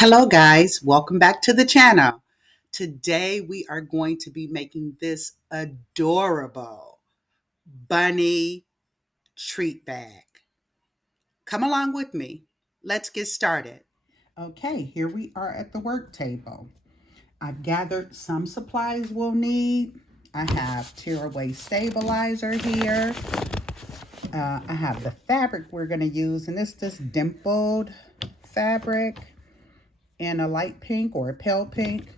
Hello guys, welcome back to the channel. Today we are going to be making this adorable bunny treat bag. Come along with me. Let's get started. Okay, here we are at the work table. I've gathered some supplies we'll need. I have tearaway stabilizer here. I have the fabric we're going to use, and it's this dimpled fabric in a light pink or a pale pink.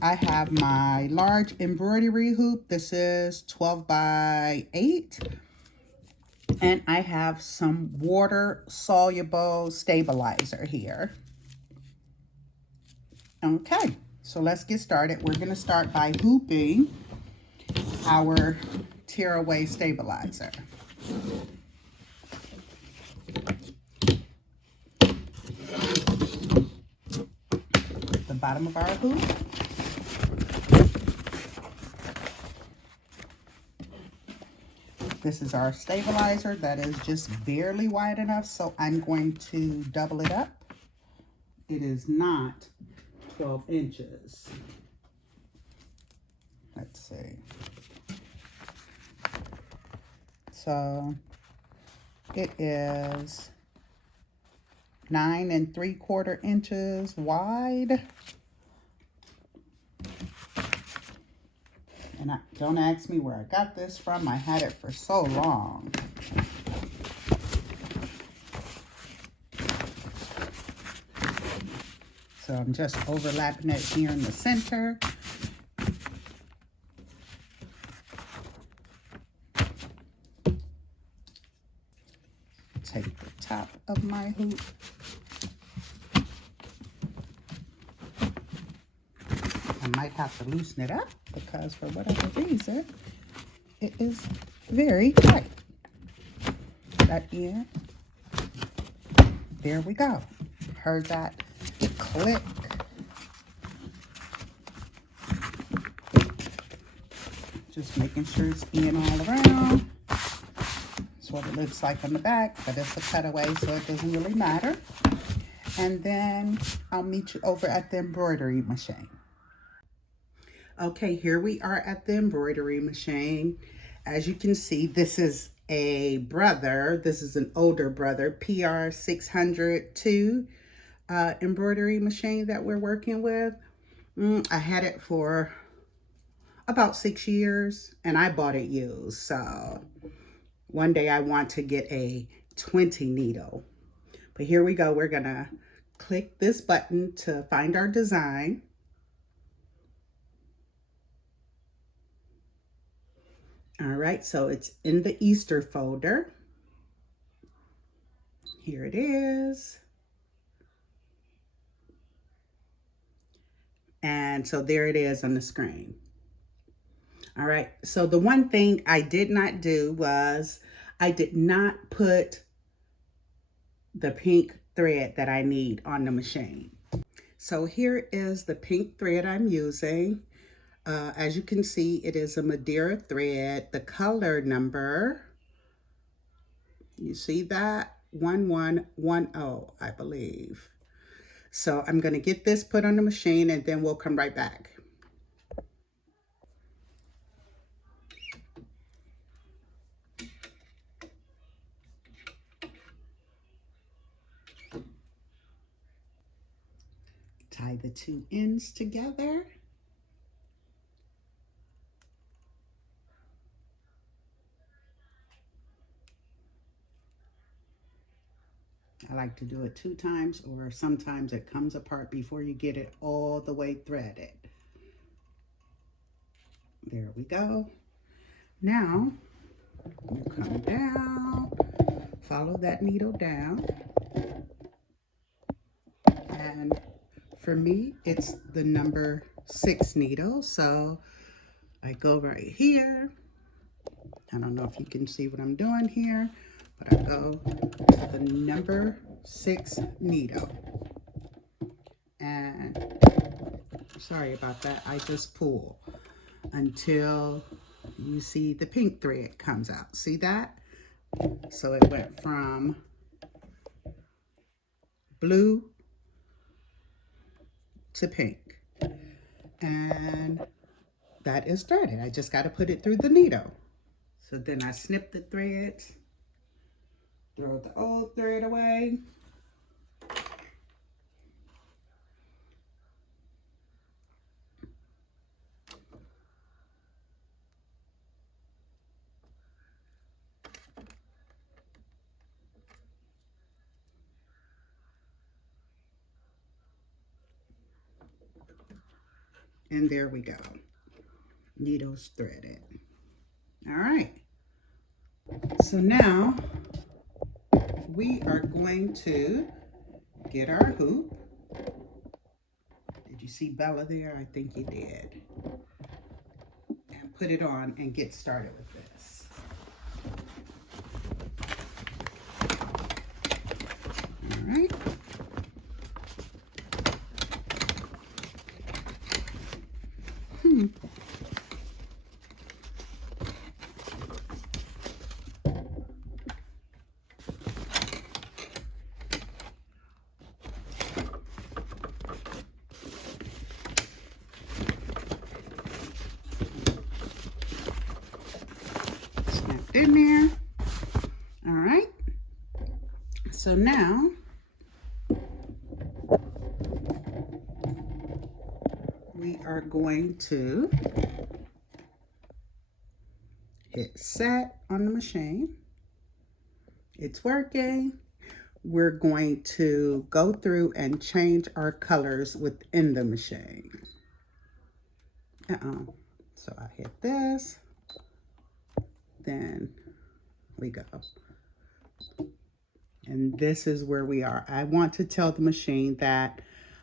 I have my large embroidery hoop. This is 12 by 8. And I have some water soluble stabilizer here. Okay, so let's get started. We're going to start by hooping our tearaway stabilizer. The bottom of our hoop. This is our stabilizer that is just barely wide enough, so I'm going to double it up. It is not 12 inches. Let's see. So it is 9 3/4 inches wide. And don't ask me where I got this from. I had it for so long. So I'm just overlapping it here in the center. Take the top of my hoop. I might have to loosen it up because for whatever reason, it is very tight. That end. There we go. Heard that click. Just making sure it's in all around. That's what it looks like on the back, but it's a cutaway, so it doesn't really matter. And then I'll meet you over at the embroidery machine. Okay, here we are at the embroidery machine. As you can see, this is a brother. This is an older brother, PR 602 embroidery machine that we're working with. I had it for about 6 years, and I bought it used. So one day I want to get a 20 needle. But here we go. We're gonna click this button to find our design. All right, so it's in the Easter folder. Here it is. And so there it is on the screen. All right, so the one thing I did not do was I did not put the pink thread that I need on the machine. So here is the pink thread I'm using. As you can see, it is a Madeira thread. The color number, you see that? 1110, I believe. So I'm going to get this put on the machine and then we'll come right back. Tie the two ends together. I like to do it 2 times, or sometimes it comes apart before you get it all the way threaded. There we go. Now, you come down, follow that needle down. And for me, it's the number 6 needle. So I go right here. I don't know if you can see what I'm doing here, but I go to the number 6 needle. And sorry about that, I just pull until you see the pink thread comes out. See that? So it went from blue to pink. And that is threaded. I just got to put it through the needle. So then I snip the threads, throw the old thread away. And there we go. Needles threaded. All right. So now we are going to get our hoop. Did you see Bella there? I think you did. And put it on and get started with this. All right. Snapped in there. All right. So now we are going to hit set on the machine. It's working. We're going to go through and change our colors within the machine. So I hit this, then we go. And this is where we are. I want to tell the machine that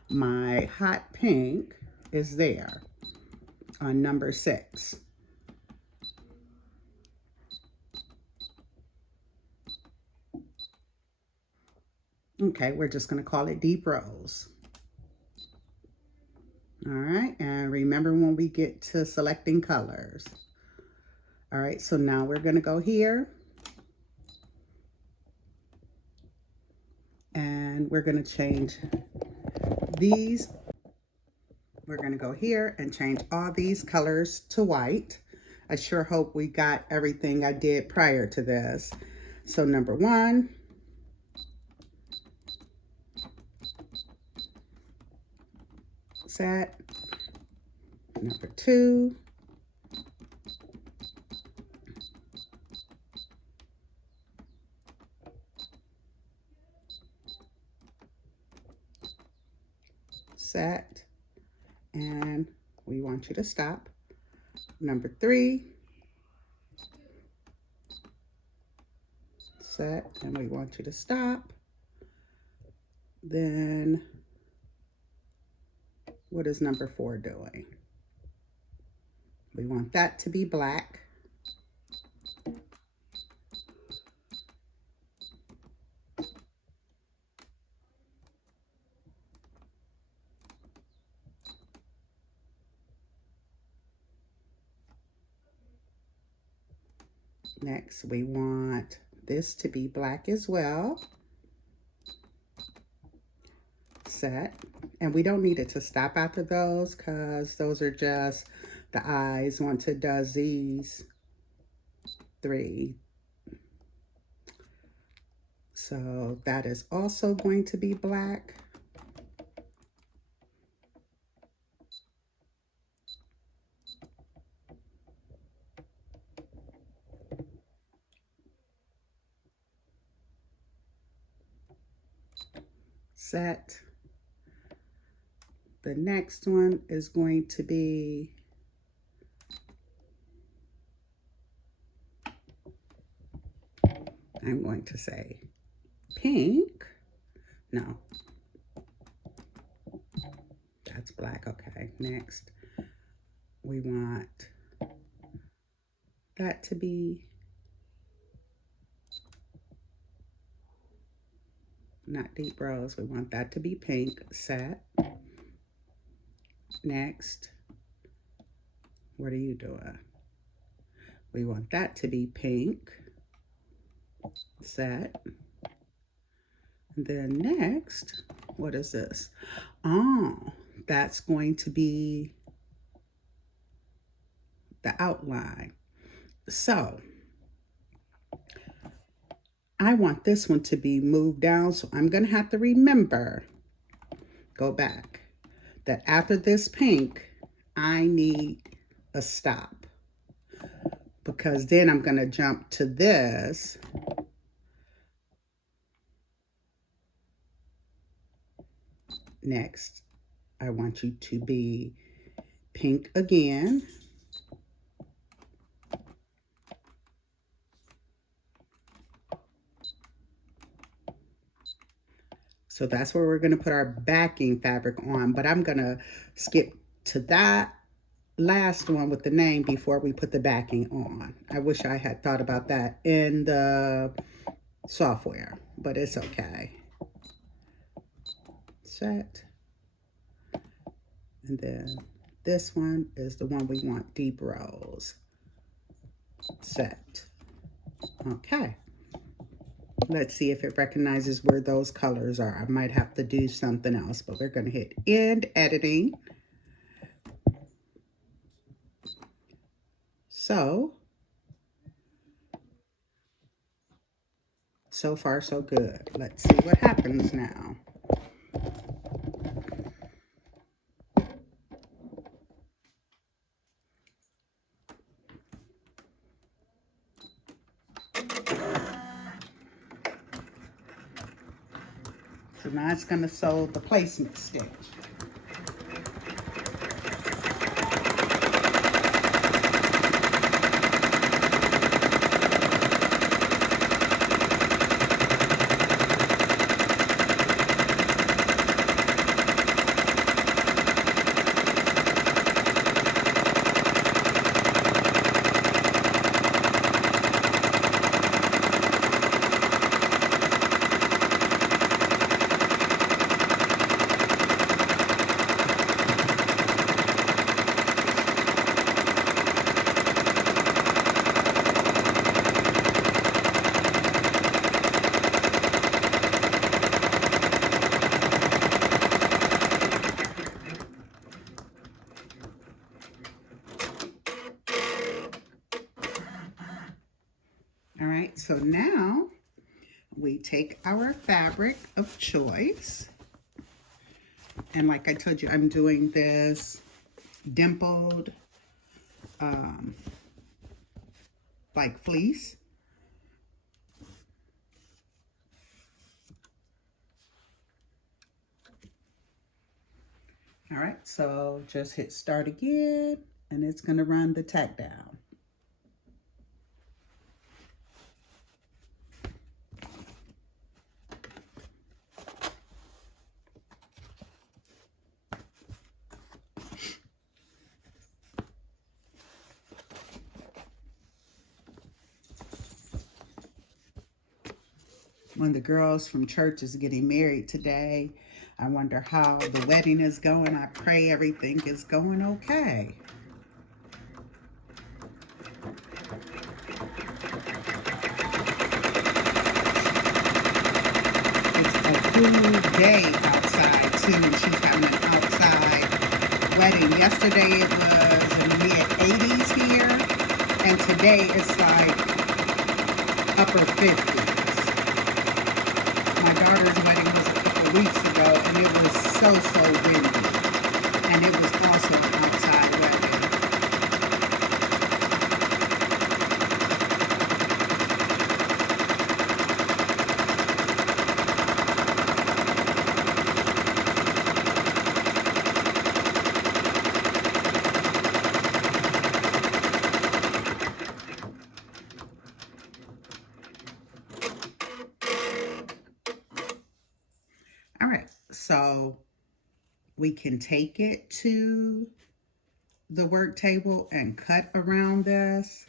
my hot pink is there on number 6. Okay, we're just going to call it Deep Rose. All right, and remember when we get to selecting colors. All right, so now we're going to go here. And we're going to change these. We're going to go here and change all these colors to white. I sure hope we got everything I did prior to this. So number 1. Set. Number 2. Set. And we want you to stop. Number 3. Set. And we want you to stop. Then what is number 4 doing? We want that to be black. Next, we want this to be black as well. Set. And we don't need it to stop after those because those are just the eyes. Once it does these 3. So that is also going to be black. Set. The next one is going to be I'm going to say pink. No. That's black. Okay. Next, we want that to be not deep rose. We want that to be pink. Set. Next, what are you doing? We want that to be pink. Set. And then next, what is this? Oh, that's going to be the outline. So I want this one to be moved down, so I'm going to have to remember, go back, that after this pink, I need a stop, because then I'm going to jump to this. Next, I want you to be pink again. So that's where we're going to put our backing fabric on, but I'm going to skip to that last one with the name before we put the backing on. I wish I had thought about that in the software, but it's okay. Set. And then this one is the one we want deep rose. Set. Okay. Let's see if it recognizes where those colors are. I might have to do something else, but we're going to hit end editing. So far so good. Let's see what happens now. So now it's going to sew the placement stitch. All right, so now we take our fabric of choice. And like I told you, I'm doing this dimpled, like fleece. All right, so just hit start again, and it's going to run the tack down. One of the girls from church is getting married today. I wonder how the wedding is going. I pray everything is going okay. It's a cool day outside too, and she's having an outside wedding. Yesterday it was in the mid-80s here, and today it's like upper 50s. My daughter's wedding was a couple weeks ago, and it was so windy. And it was also an outside wedding. All right, so we can take it to the work table and cut around this,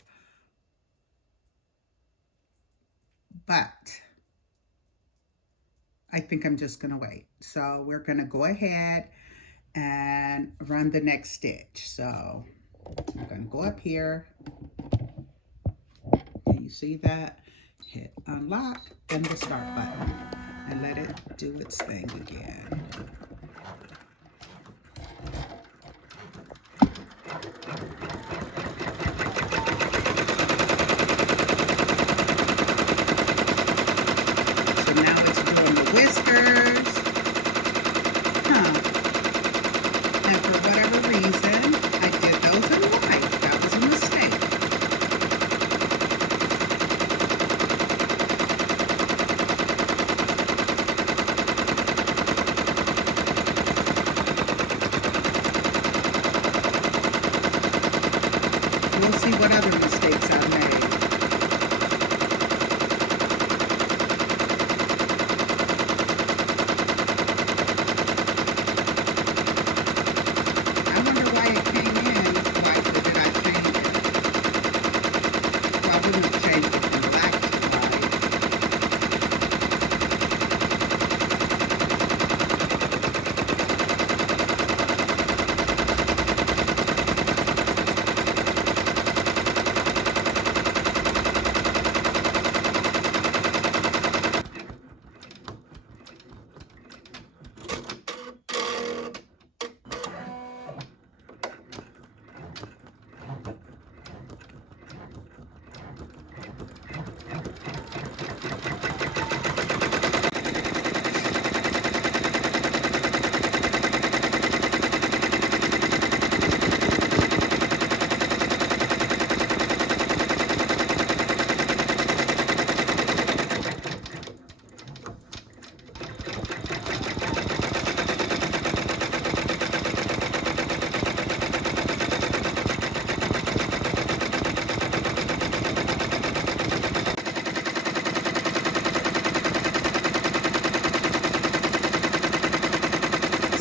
but I think I'm just gonna wait. So we're gonna go ahead and run the next stitch. So I'm gonna go up here. Can you see that? Hit unlock and the start button and let it do its thing again. see what other mistakes I've made. I wonder why it came in white, but did I change it? So I wouldn't have changed it from black to white.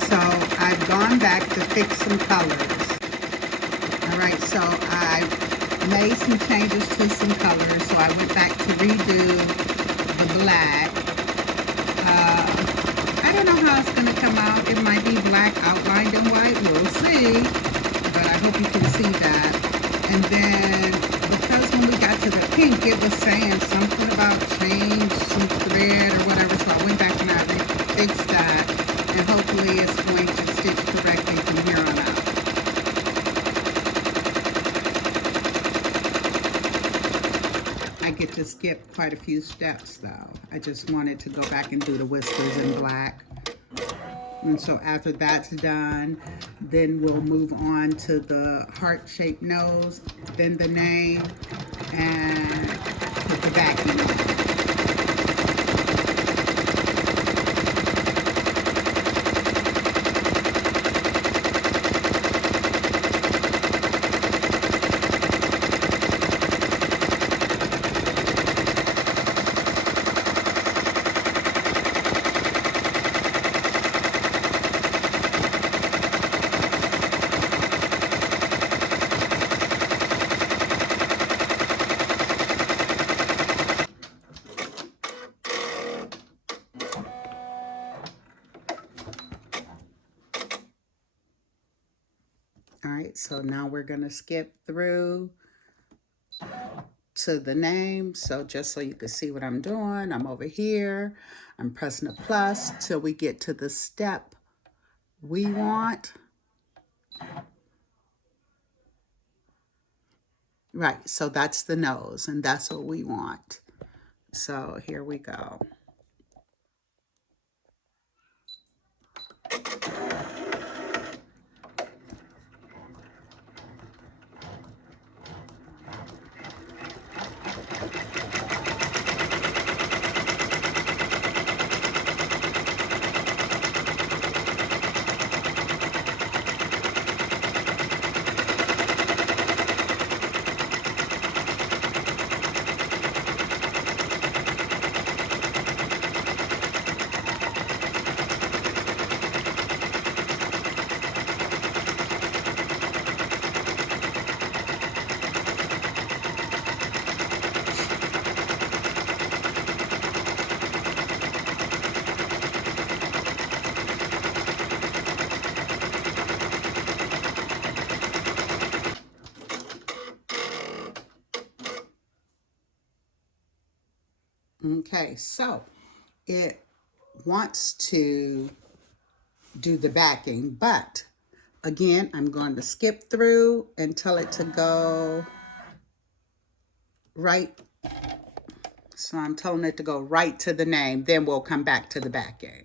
So I've gone back to fix some colors. All right, so I made some changes to some colors. So I went back to redo the black. I don't know how it's going to come out. It might be black outlined in white. We'll see. But I hope you can see that. And then, because when we got to the pink, it was saying something about change some thread or whatever. So I went back and I fixed that. And hopefully it's going to stitch correctly from here on out. I get to skip quite a few steps though. I just wanted to go back and do the whiskers in black. And so after that's done, then we'll move on to the heart-shaped nose, then the name, and put the backing on. All right, so now we're gonna skip through to the name. So just so you can see what I'm doing, I'm over here. I'm pressing a plus till we get to the step we want. Right, so that's the nose, and that's what we want. So here we go. Okay, so it wants to do the backing, but again, I'm going to skip through and tell it to go right. So I'm telling it to go right to the name, then we'll come back to the backing.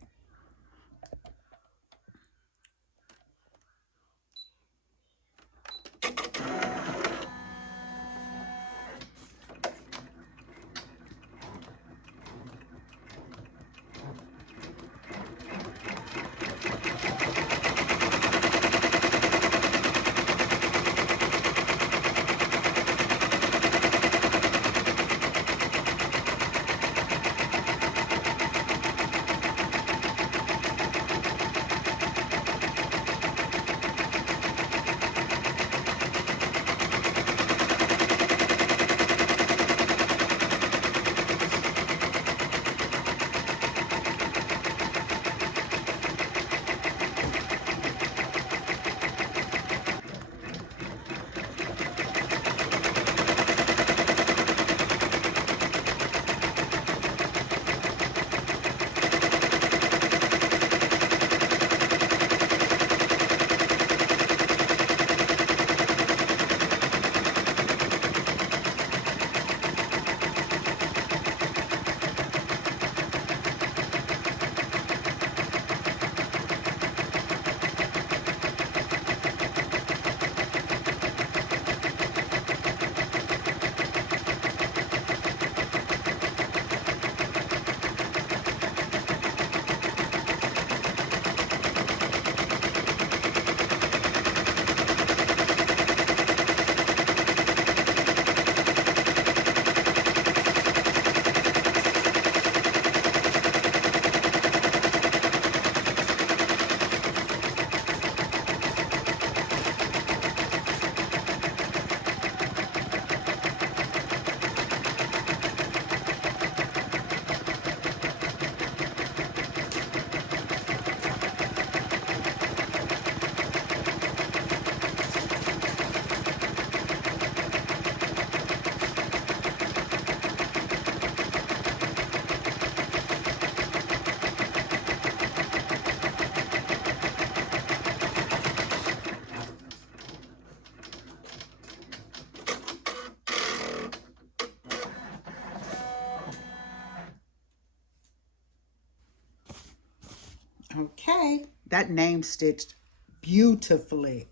Okay, that name stitched beautifully.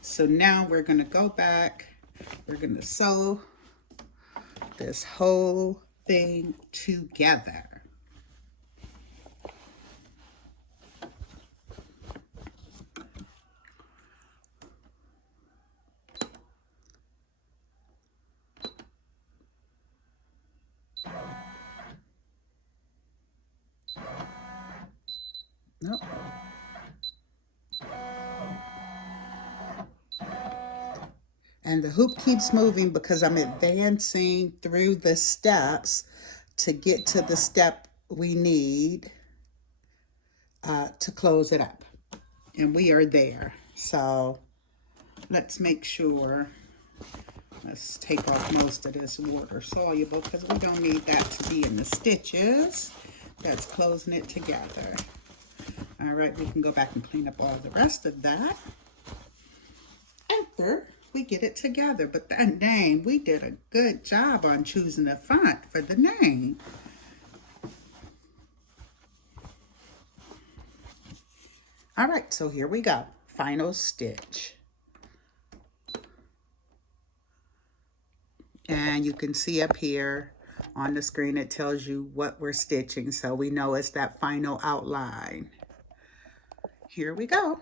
So now we're going to go back. We're going to sew this whole thing together. Nope. And the hoop keeps moving because I'm advancing through the steps to get to the step we need to close it up. And we are there. So let's make sure, let's take off most of this water soluble because we don't need that to be in the stitches. That's closing it together. All right, we can go back and clean up all the rest of that after we get it together. But that name, we did a good job on choosing the font for the name. All right, so here we go. Final stitch. And you can see up here on the screen, it tells you what we're stitching. So we know it's that final outline. Here we go.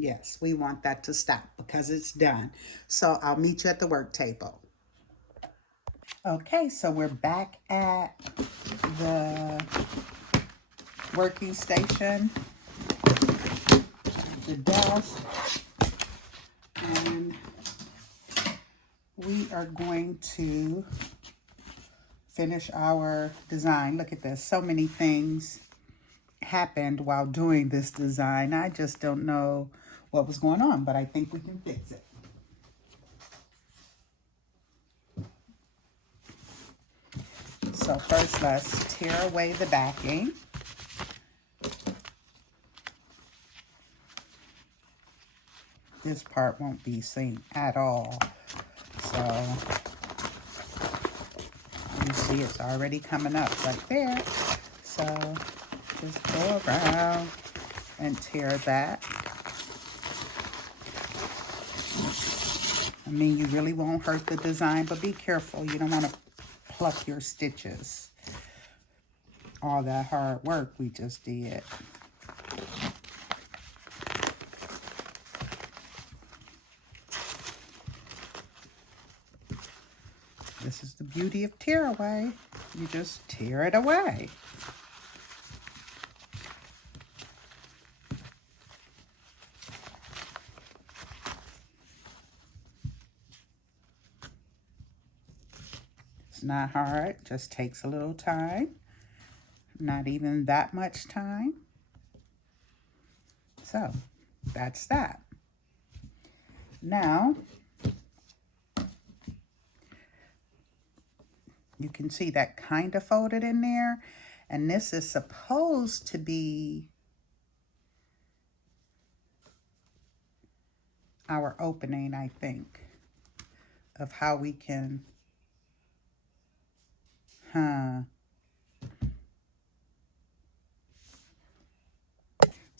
Yes, we want that to stop because it's done. So I'll meet you at the work table. Okay, so we're back at the working station, the desk, and we are going to finish our design. Look at this, so many things happened while doing this design. I just don't know what was going on, but I think we can fix it. So first, let's tear away the backing. This part won't be seen at all. So you see it's already coming up right there. So just go around and tear that. I mean, you really won't hurt the design, but be careful. You don't want to pluck your stitches. All that hard work we just did. This is the beauty of tear away. You just tear it away. It's not hard, just takes a little time. Not even that much time. So that's that. Now, you can see that kind of folded in there. And this is supposed to be our opening, I think, of how we can,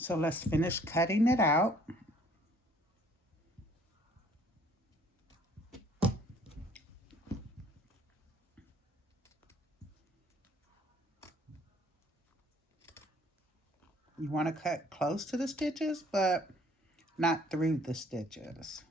So let's finish cutting it out. You want to cut close to the stitches, but not through the stitches.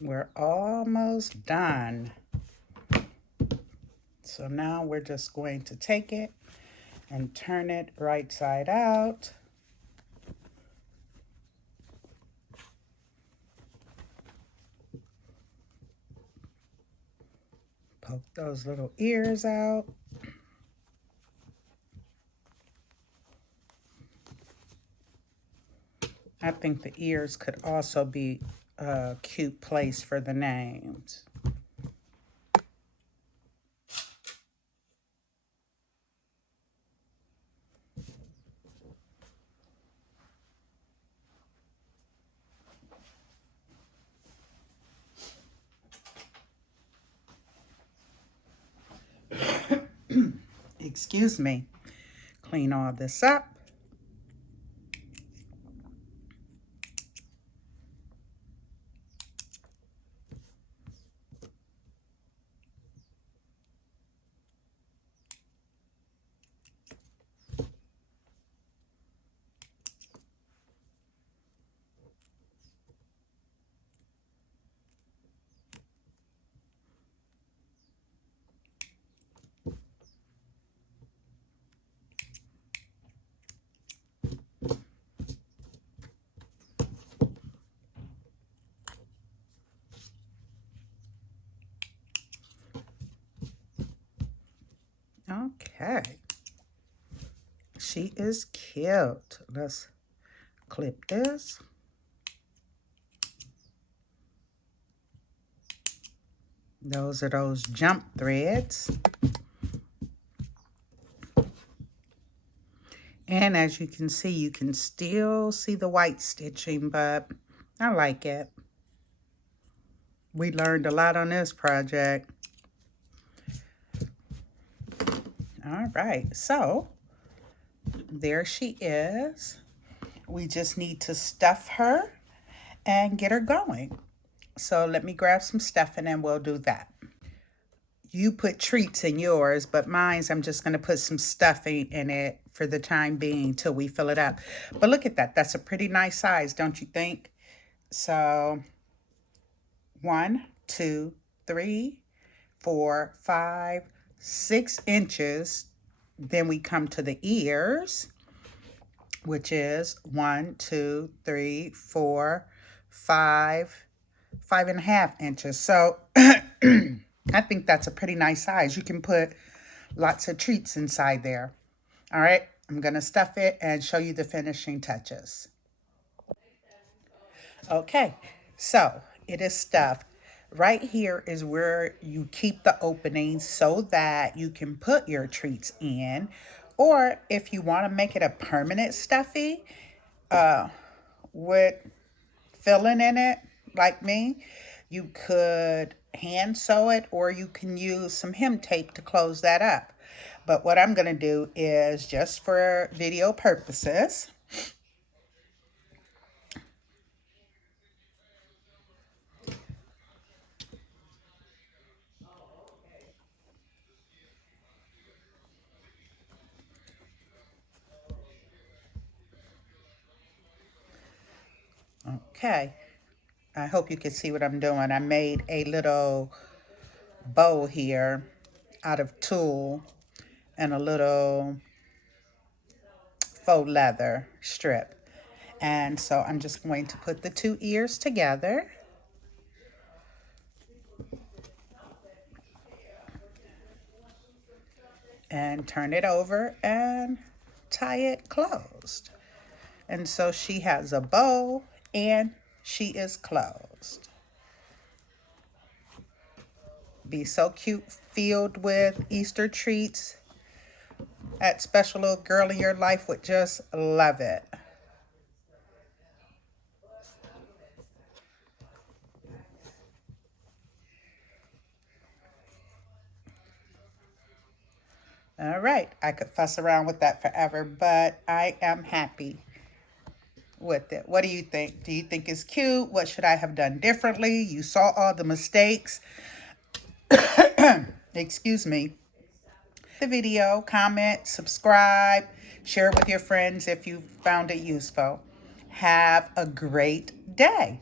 We're almost done. So now we're just going to take it and turn it right side out. Poke those little ears out. I think the ears could also be a cute place for the names. Excuse me. Clean all this up. Okay. She is cute. Let's clip this. Those are those jump threads. And as you can still see the white stitching, but I like it. We learned a lot on this project. All right, so there she is. We just need to stuff her and get her going. So let me grab some stuffing and we'll do that. You put treats in yours, but mine's I'm just going to put some stuffing in it for the time being till we fill it up. But look at that. That's a pretty nice size, don't you think? So 1, 2, 3, 4, 5, 6 inches. Then we come to the ears, which is 1, 2, 3, 4, 5, 5.5 inches. So I think that's a pretty nice size. You can put lots of treats inside there. All right, I'm gonna stuff it and show you the finishing touches. Okay, so it is stuffed. Right here is where you keep the openings so that you can put your treats in. Or if you want to make it a permanent stuffy with filling in it, like me, you could hand sew it or you can use some hem tape to close that up. But what I'm going to do is just for video purposes, okay, I hope you can see what I'm doing. I made a little bow here out of tulle and a little faux leather strip. And so I'm just going to put the two ears together. And turn it over and tie it closed. And so she has a bow and she is closed. Be so cute, filled with Easter treats. That special little girl in your life would just love it. All right, I could fuss around with that forever, but I am happy with it. What do you think? Do you think it's cute? What should I have done differently? You saw all the mistakes. Excuse me. The video, comment, subscribe, share it with your friends if you found it useful. Have a great day.